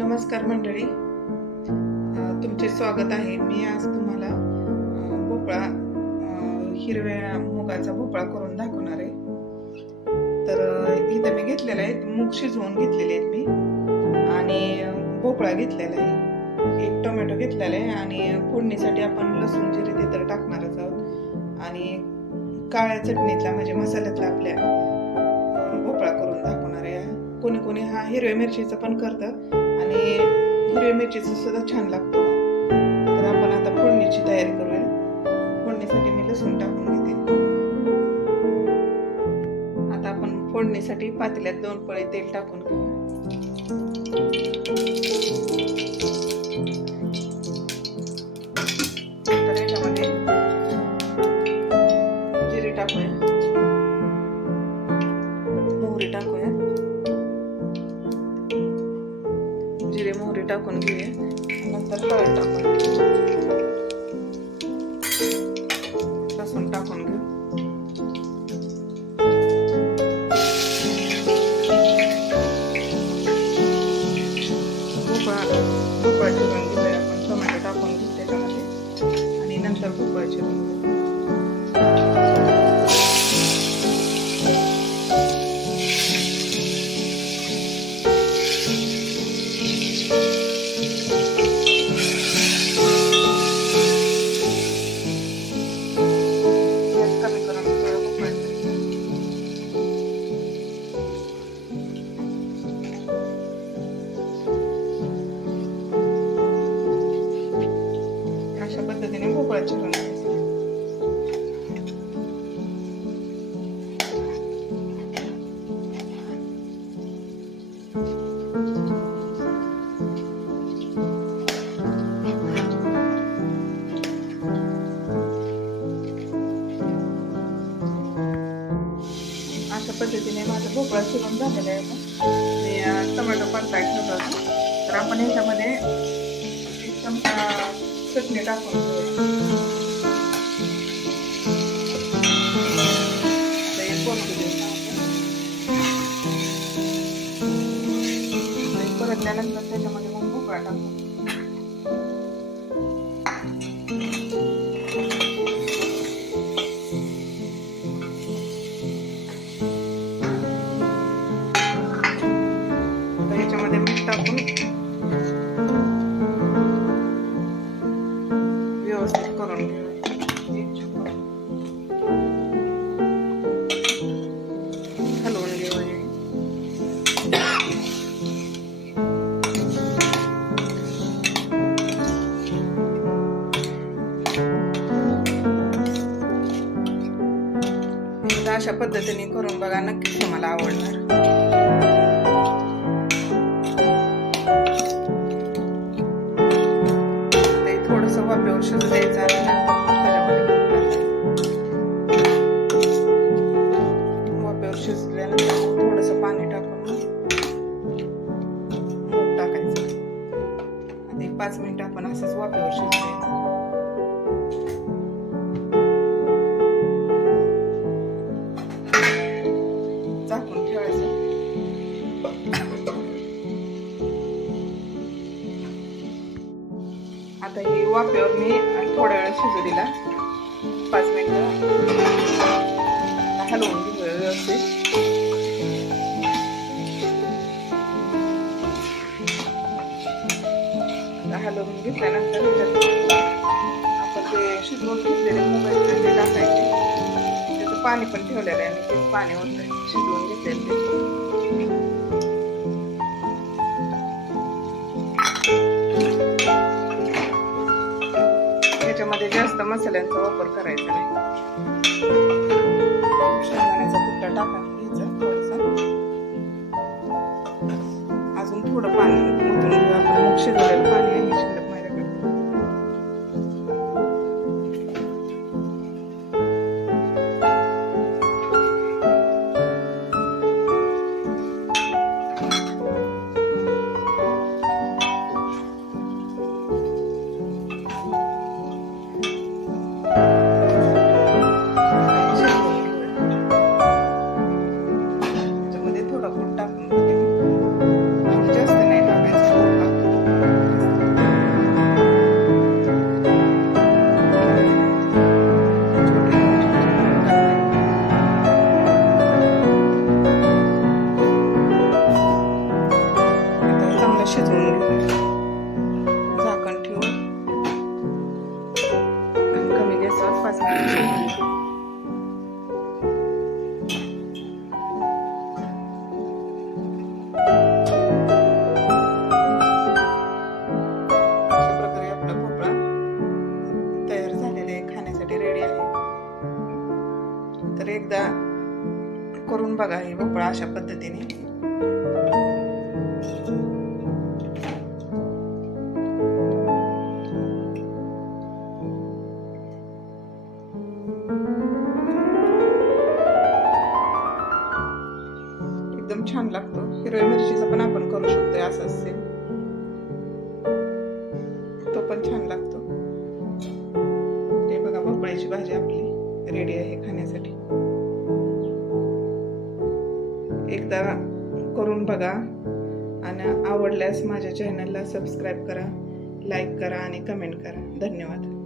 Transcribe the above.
नमस्कार मंडळी, तुमचे स्वागत आहे. मी आज तुम्हाला भोपळा, हिरव्या मुगाचा भोपळा करून दाखवणार आहे. तर इथं मी घेतलेला आहे, मूग शिजवून घेतलेले आहेत मी, आणि भोपळा घेतलेला आहे, एक टोमॅटो घेतलेला आहे, आणि फोडणीसाठी आपण लसूण जिरे ते तर टाकणारच आहोत, आणि काळ्या चटणीतला म्हणजे मसाल्यातला आपल्या भोपळा करून दाखवणार आहे. कोणी कोणी हा हिरव्या मिरचीचा पण करतं, आणि हिरव्या मिरचीचा सुद्धा छान लागतो. तर आपण आता फोडणीची तयारी करूया. फोडणीसाठी मी लसूण टाकून घेते. आता आपण फोडणीसाठी पातेल्यात 2 पळी तेल टाकून घेऊ. तर याच्यामध्ये जिरे टाकूया, मोहरी टाकूया, जिरे मोहरी टाकून घेऊया. नंतर हळद टाकूया, लसूण टाकून घेऊ. भोपळा चिरून घेऊया आपण. टोमॅटो टाकून घेऊ त्याच्यामध्ये, आणि नंतर भोपळा चिरून घेऊ. अशा पद्धतीने भोपळा चिरून घ्यायचा. अशा पद्धतीने माझा भोपळा चिरून झालेला आहे. मी टोमॅटो पण फ्राय करत होतो. तर आपण याच्यामध्ये एक चमचा चटणी टाकून घेऊया. आता एक परतू देऊया आपण. परतल्यानंतर त्याच्यामध्ये मग भोपळा टाकू. याच्यामध्ये मीठ टाकून व्यवस्थित करून घेऊ. हलवून घेऊ. अशा पद्धतीने करून बघा, नक्कीच तुम्हाला आवडणार. थोडंसं वाफेवर शिजू द्यायचं, आणि वाफेवर शिजल्यानंतर थोडंसं पाणी टाकून मूग टाकायचं. आणि 5 मिनिटं आपण असंच वाफेवर शिजू द्यायचं. झाकून ठेवायचं. आता ही वाफेवर मी थोड्या वेळ शिजू दिला, 5 मिनिटं. हलवून घेऊया व्यवस्थित. हलवून घेतल्यानंतर आपण ते शिजवून घेतलेले मुगाचे ते टाकायचे. त्याचं पाणी पण ठेवलेलं आहे, आणि ते पाणी होतं शिजवून घेतलेलं. त्याच्यामध्ये जास्त मसाल्यांचा वापर करायचा नाही. शेंगदाण्याचा कुट्टा टाकून घ्यायचा थोडासा. अजून थोडं पाणी ओतून घेऊ आपण. मूग शिजवलेलं पाणी आहे शिल्लक माझ्याकडे. थोडा गुड टाकून जास्त नाही टाकायचं. शिजवून घेऊया. झाकण ठेवून आणि कमी गॅसवर 5 मिनिट शिजवून घेऊ. अशा प्रकारे आपला भोपळा तयार झालेला आहे, खाण्यासाठी रेडी आहे. तर एकदा करून बघा हे भोपळा अशा पद्धतीने. एकदम छान लागतो. हिरव्या मिरचीचा पण आपण करू शकतो असं असेल, तो पण छान लागतो. ते बघा भोपळ्याची भाजी आपली रेडी आहे खाण्यासाठी. एकदा करून बघा आणि आवडल्यास माझ्या चॅनलला सबस्क्राईब करा, लाईक करा आणि कमेंट करा. धन्यवाद.